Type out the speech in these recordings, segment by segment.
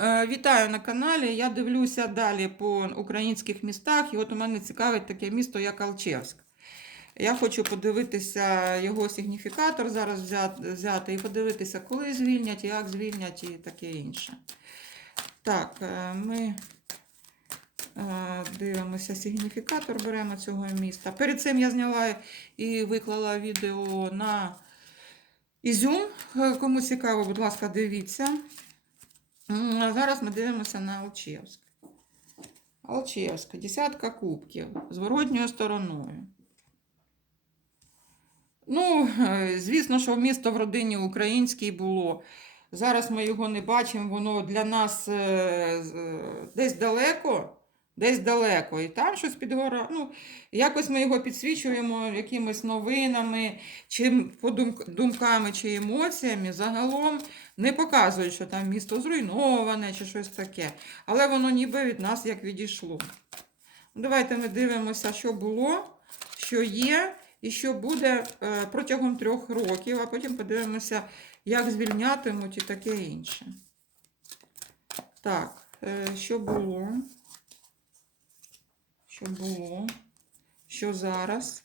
Е, Вітаю на каналі. Я дивлюся далі по українських містах, і от у мене цікавить таке місто, як Алчевськ. Я хочу подивитися його сигніфікатор зараз взяти, і подивитися, коли звільнять, як звільнять і таке інше. Так, е, ми е, дивимося сигніфікатор, беремо цього міста. Перед цим я зняла і виклала відео на Ізюм. Кому цікаво, будь ласка, дивіться. Зараз ми дивимося на Алчевськ. Алчевськ, десятка кубків, зворотньою стороною. Ну, е, звісно, що місто в родині українській було. Зараз ми його не бачимо, воно для нас е, е, десь далеко, десь далеко. І там щось підгора. Ну, якось ми його підсвічуємо якимись новинами, чи думками, чи емоціями. Загалом не показують, що там місто зруйноване чи щось таке. Але воно ніби від нас як відійшло. Давайте ми дивимося, що було, що є і що буде е, протягом трьох років, а потім подивимося, як звільнятимуть і таке інше. Так, е, що було? Що було? Що зараз?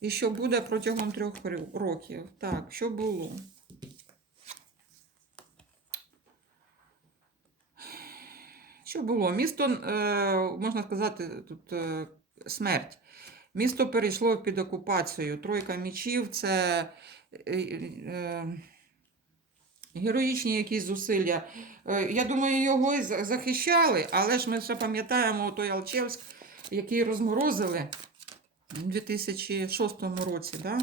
І що буде протягом трьох років? Так, що було? Що було? Місто, е, можна сказати, тут е, смерть. Місто перейшло під окупацію. Тройка мічів це е, героїчні якісь зусилля. Я думаю, його і захищали, але ж ми ще пам'ятаємо той Алчевськ, який розморозили у 2006 році, да?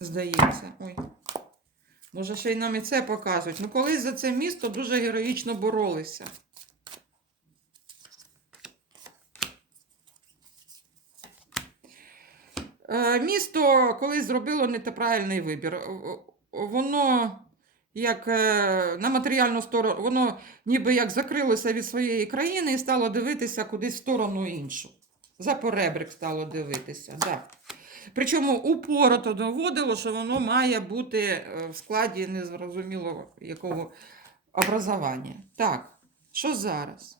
здається. Ой. Може, ще й нам і це покажуть. Ну, колись за це місто дуже героїчно боролися. Місто колись зробило неправильний вибір. О- о- Воно як е, на матеріальну сторону, воно ніби як закрилося від своєї країни і стало дивитися кудись в сторону іншу. За поребрик стало дивитися. Да. Причому упорото доводило, що воно має бути е, в складі незрозуміло якого образування. Так, що зараз?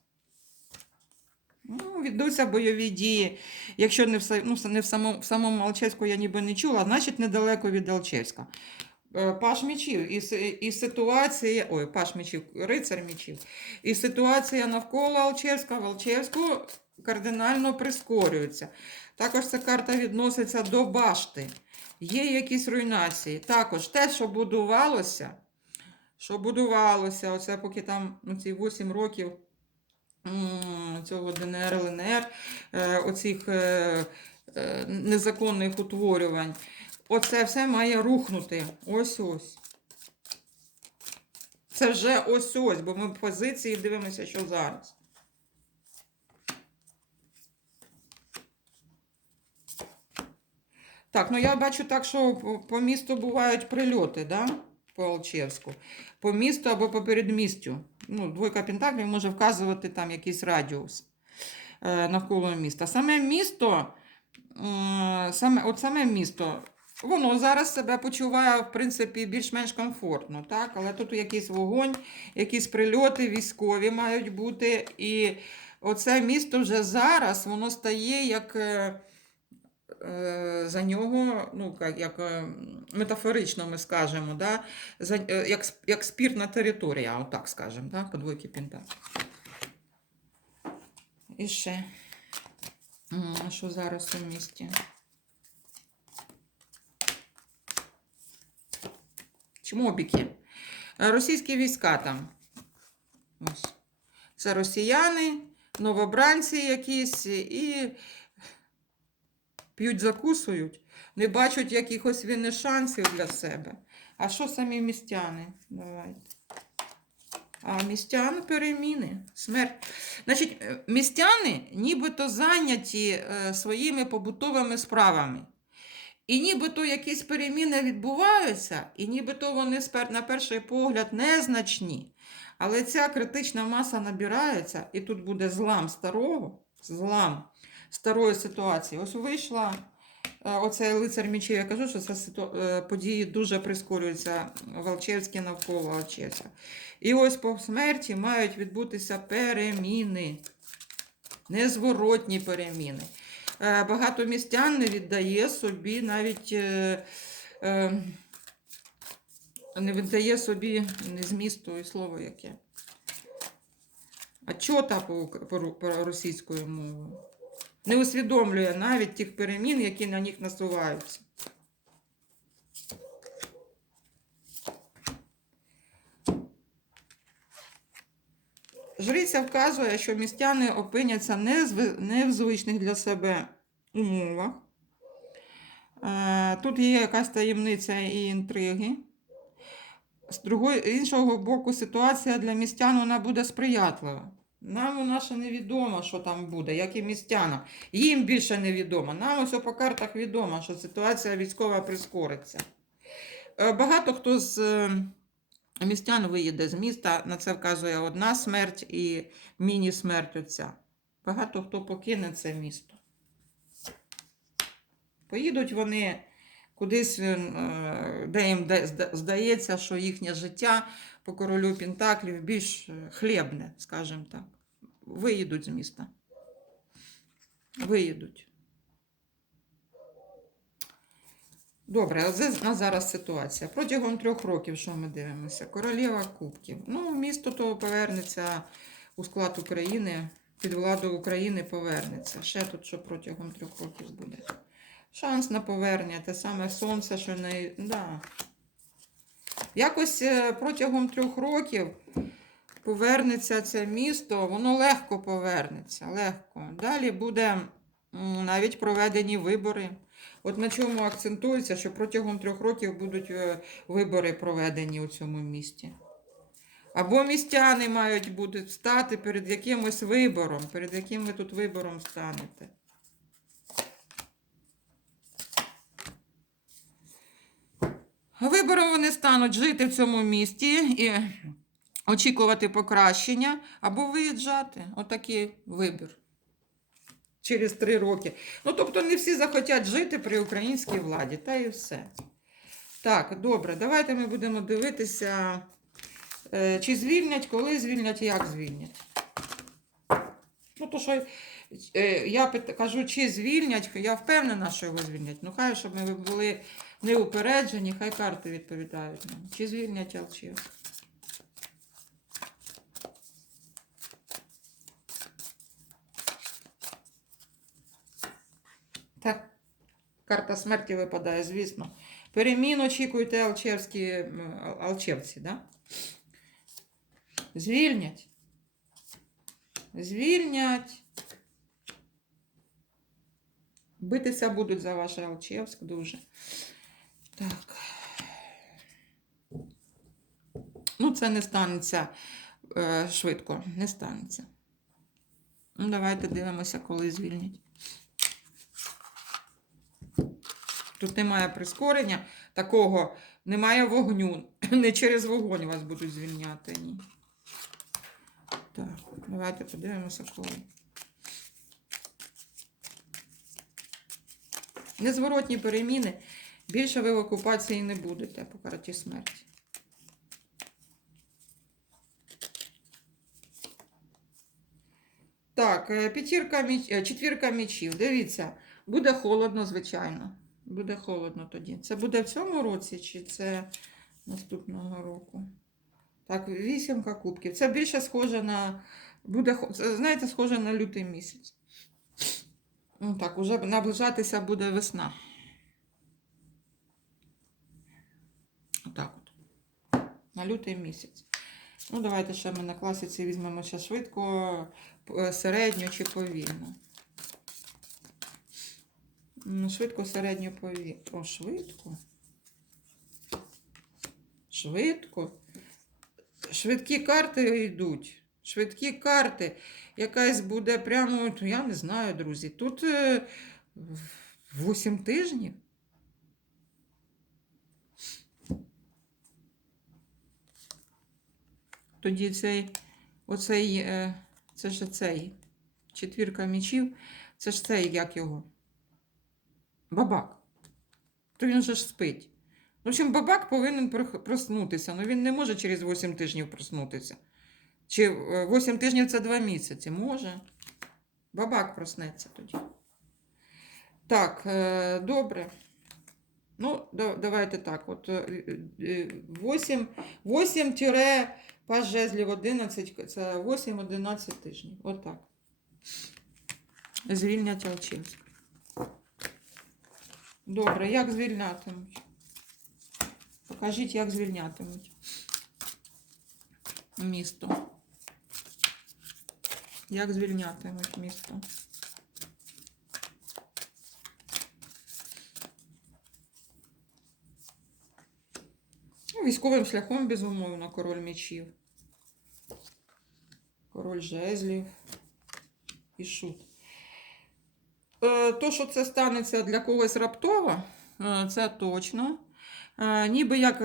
Ну, відбуться бойові дії. Якщо не в, ну, не в самому, в самому Алчевську я ніби не чула, значить недалеко від Алчевська. Е, Паш мечів і, і ситуація, ой, паш мечів, рицар мечів. І ситуація навколо Алчевська в Алчевську кардинально прискорюється. Також ця карта відноситься до башти. Є якісь руйнації. Також те, що будувалося, що будувалося, оце поки там ну, ці 8 років цього ДНР, ЛНР, е, оцих е, е, незаконних утворювань. Оце все має рухнути. Ось ось. Це вже ось ось, бо ми в позиції дивимося, що зараз. Так, ну я бачу так, що по місту бувають прильоти, да? По Алчевську. По місту або по передмістю. Ну, двойка пентаклів може вказувати там якийсь радіус е, навколо міста. Саме місто, е, саме, от саме місто, воно зараз себе почуває, в принципі, більш-менш комфортно, так? Але тут якийсь вогонь, якісь прильоти військові мають бути. І оце місто вже зараз воно стає як. Е, За нього, ну, як, як е, метафорично ми скажемо, да? за, е, як, як спірна територія, отак скажемо, да? по двойки пентаклів. І ще. Що зараз у місті? Е, Російські війська там. Ось. Це росіяни, новобранці якісь і п'ють, закусують, не бачать якихось він шансів для себе. А що самі містяни? Давайте. А містян переміни, смерть. Значить, е, містяни нібито зайняті е, своїми побутовими справами. І нібито якісь переміни відбуваються, і нібито вони на перший погляд незначні. Але ця критична маса набирається, і тут буде злам старого, злам старої ситуації. Ось вийшла Е, Оцей лицар мічів, я кажу, що це події дуже прискорюються в Алчевській навколо Алчевська. І ось по смерті мають відбутися переміни, незворотні переміни. Е, Багато містян не віддає собі навіть е, не віддає собі не змісту і слово яке. А чота по, ру- по російською мовою. Не усвідомлює навіть тих перемін, які на них насуваються. Жриця вказує, що містяни опиняться не, в звичних для себе умовах. Е, Тут є якась таємниця і інтриги. З іншого боку, ситуація для містян вона буде сприятлива. Нам вона ще невідомо, що там буде, як і містянам. Їм більше невідомо. Нам ось по картах відомо, що ситуація військова прискориться. Е, Багато хто з е, містян виїде з міста, на це вказує одна смерть і міні-смерть оця. Багато хто покине це місто. Поїдуть вони кудись, е, де їм здається, що їхнє життя по королю Пентаклів більш е, хлібне, скажімо так. Виїдуть з міста. Виїдуть. Добре, а зараз ситуація. Протягом трьох років, що ми дивимося? Королева Кубків. Ну, місто то повернеться у склад України, під владу України повернеться. Ще тут, що протягом трьох років буде. Шанс на повернення, те саме сонце, що не. Да. Якось е, протягом трьох років повернеться це місто, воно легко повернеться. Легко. Далі буде навіть проведені вибори. От на чому акцентується, що протягом трьох років будуть е, вибори проведені у цьому місті. Або містяни мають бути стати перед якимось вибором, перед яким ви тут вибором станете. Вибором вони стануть жити в цьому місті і очікувати покращення або виїжджати. Отакий вибір. Через три роки. Ну, тобто, не всі захотять жити при українській владі, та і все. Так, добре, давайте ми будемо дивитися, е, чи звільнять, коли звільнять як звільнять. Ну, то що е, я кажу, чи звільнять, я впевнена, що його звільнять. Ну, хай, щоб ми були неупереджені, хай карти відповідають нам. Чи звільнять Алчів. Так, карта смерті випадає, звісно. Перемін очікуйте алчевські, алчевці, да? Звільнять. Звільнять. Битися будуть за ваш Алчевськ дуже. Так. Ну, це не станеться е, швидко. Не станеться. Ну, давайте дивимося, коли звільнять. Тут немає прискорення такого, немає вогню. Не через вогонь вас будуть звільняти. Ні. Так, давайте подивимося, коли. Незворотні переміни. Більше ви в окупації не будете по карті смерті. Так, е, п'ятірка міч... е, четвірка мічів. Дивіться, буде холодно, звичайно. Буде холодно тоді. Це буде в цьому році, чи це наступного року? Так, вісімка кубків. Це більше схоже на. Буде, знаєте, схоже на лютий місяць. Ну так, уже наближатися буде весна. Отак от. На лютий місяць. Ну, давайте ще ми на класиці візьмемо ще швидко, п- середньо чи повільно. Швидко, середньо, повільно. О, швидко. Швидко. Швидкі карти йдуть. Швидкі карти. Якась буде прямо, я не знаю, друзі. Тут 8 тижнів. тоді цей, оцей, е, це ж цей, четвірка мічів, це ж цей, як його. Бабак. То він же ж спить. В общем, бабак повинен проснутися. Ну він не може через 8 тижнів проснутися. Чи е, 8 тижнів це 2 місяці. Може. Бабак проснеться тоді. Так, е, добре. Ну, давайте так. От 8-8 Пас жезлів 11, це 8-11 тижнів. Отак. От Звільнять Алчинськ. Добре, як звільнятимуть? Покажіть, як звільнятимуть місто. Як звільнятимуть місто? Ну, військовим шляхом, безумовно, король мечів. Король жезлів і шут. Е, То, що це станеться для когось раптово, е, це точно. Е, Ніби як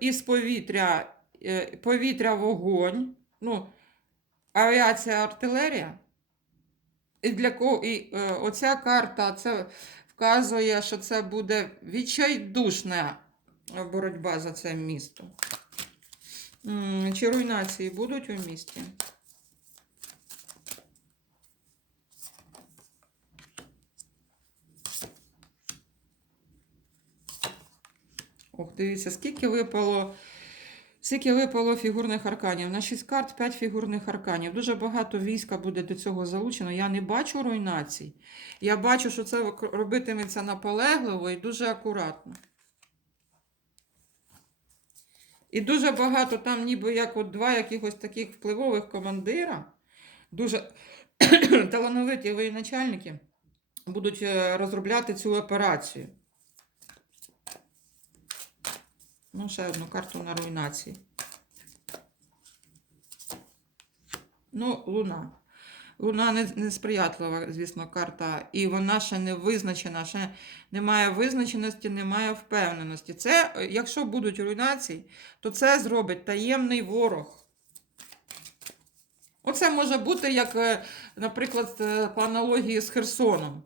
із повітря, повітря вогонь, ну, авіація, артилерія. І для кого і оця карта це вказує, що це буде відчайдушна боротьба за це місто. Чи руйнації будуть у місті? Ох, дивіться, скільки випало. Скільки випало фігурних арканів? На 6 карт 5 фігурних арканів. Дуже багато війська буде до цього залучено. Я не бачу руйнацій. Я бачу, що це робитиметься наполегливо і дуже акуратно. І дуже багато там, ніби як от два якихось таких впливових командира, дуже талановиті воєначальники будуть е, розробляти цю операцію. Ну, ще одну карту на руйнації. Ну, Луна. Луна не, несприятлива, звісно, карта. І вона ще не визначена, ще немає визначеності, немає впевненості. Це, якщо будуть руйнації, то це зробить таємний ворог. Оце може бути, як, е, наприклад, е, по аналогії з Херсоном.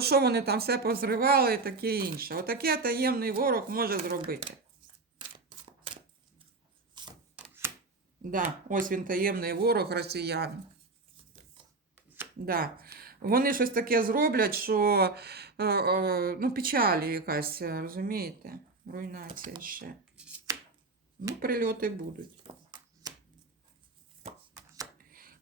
Що вони там все позривали і таке інше. Отаке таємний ворог може зробити. Да, ось він таємний ворог росіян. Да. Вони щось таке зроблять, що е, е, ну, печалі якась, розумієте? Руйнація ще. Ну, прильоти будуть.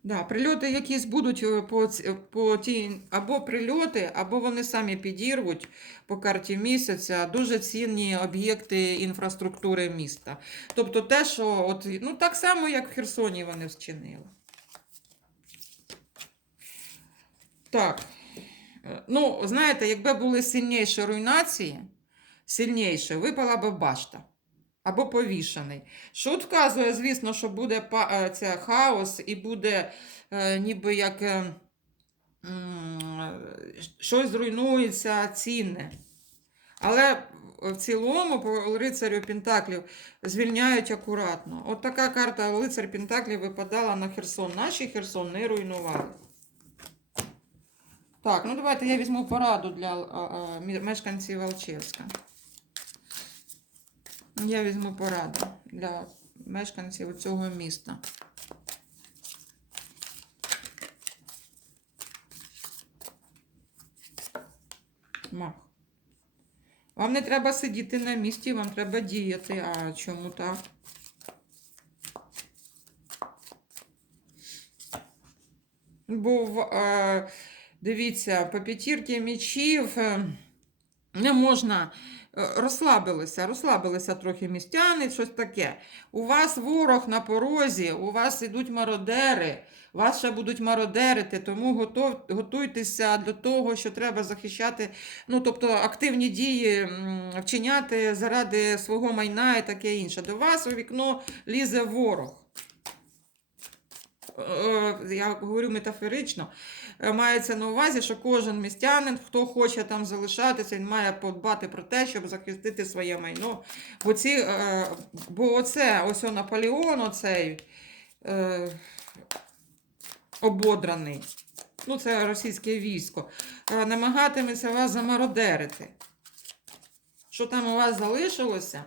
Да, прильоти якісь будуть е, по, по тій, або прильоти, або вони самі підірвуть по карті місяця дуже цінні об'єкти інфраструктури міста. Тобто те, що от, ну, так само, як в Херсоні вони вчинили. Так. Е, Ну, знаєте, якби були сильніші руйнації, сильніше, випала би башта. Або повішений. Шут вказує, звісно, що буде е, хаос і буде е, ніби як щось зруйнується цінне. Але в цілому по лицарю Пентаклів звільняють акуратно. От така карта лицар Пентаклів випадала на Херсон. Наші Херсон не руйнували. Так, ну давайте я візьму пораду для а, а, мешканців Алчевська. Я візьму пораду для мешканців цього міста. Мах. Вам не треба сидіти на місці, вам треба діяти. А чому так? Бо в, е, дивіться, по п'ятірки мечів е, не можна е, розслабилися, розслабилися трохи містяни, щось таке. У вас ворог на порозі, у вас ідуть мародери, вас ще будуть мародерити, тому готов, готуйтеся до того, що треба захищати, ну тобто активні дії вчиняти заради свого майна і таке інше. До вас у вікно лізе ворог. Е, Я говорю метафорично, мається на увазі, що кожен містянин, хто хоче там залишатися, він має подбати про те, щоб захистити своє майно. Бо, ці, е, бо оце, ось Наполеон, оцей е, ободраний, ну це російське військо, е, намагатиметься вас замародерити. Що там у вас залишилося,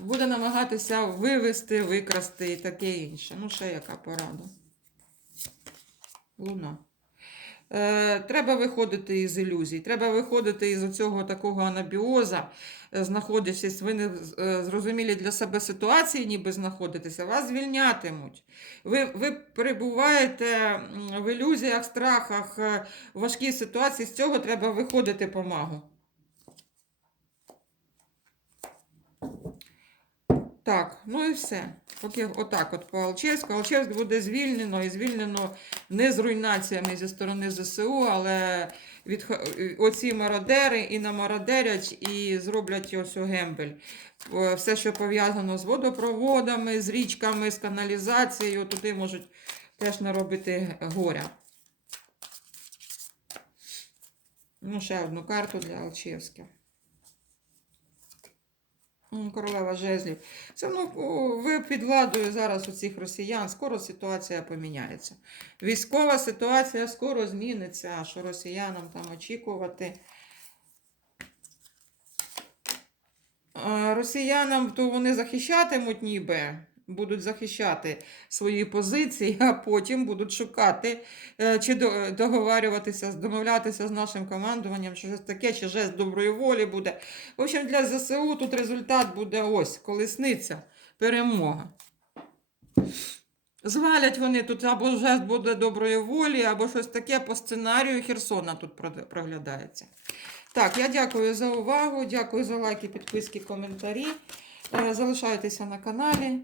буде намагатися вивести, викрасти і таке інше. Ну, ще яка порада. Луна. Е, треба виходити із ілюзій, треба виходити із оцього такого анабіоза, е, знаходячись, ви не е, зрозумілі для себе ситуації, ніби знаходитеся, вас звільнятимуть. Ви, ви перебуваєте в ілюзіях, страхах, е, важкій ситуації. З цього треба виходити по Так, ну і все. Поки отак от по Алчевську. Алчевськ буде звільнено і звільнено не з руйнаціями зі сторони ЗСУ, але від оці мародери і намародерять, і зроблять ось гембель. Все, що пов'язано з водопроводами, з річками, з каналізацією, туди можуть теж наробити горя. Ну, ще одну карту для Алчевська. Королева жезлів. Це ну, ви під владою зараз у цих росіян. Скоро ситуація поміняється. Військова ситуація скоро зміниться. Що росіянам там очікувати? Росіянам то вони захищатимуть ніби. Будуть захищати свої позиції, а потім будуть шукати, е, чи до- договарюватися, домовлятися з нашим командуванням, чи щось таке, чи жест доброї волі буде. В общем, для ЗСУ тут результат буде ось колесниця, перемога. Звалять вони тут або жест буде доброї волі, або щось таке по сценарію Херсона тут проглядається. Так, я дякую за увагу, дякую за лайки, підписки, коментарі. Е, Залишайтеся на каналі.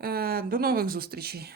Е, До нових зустрічей!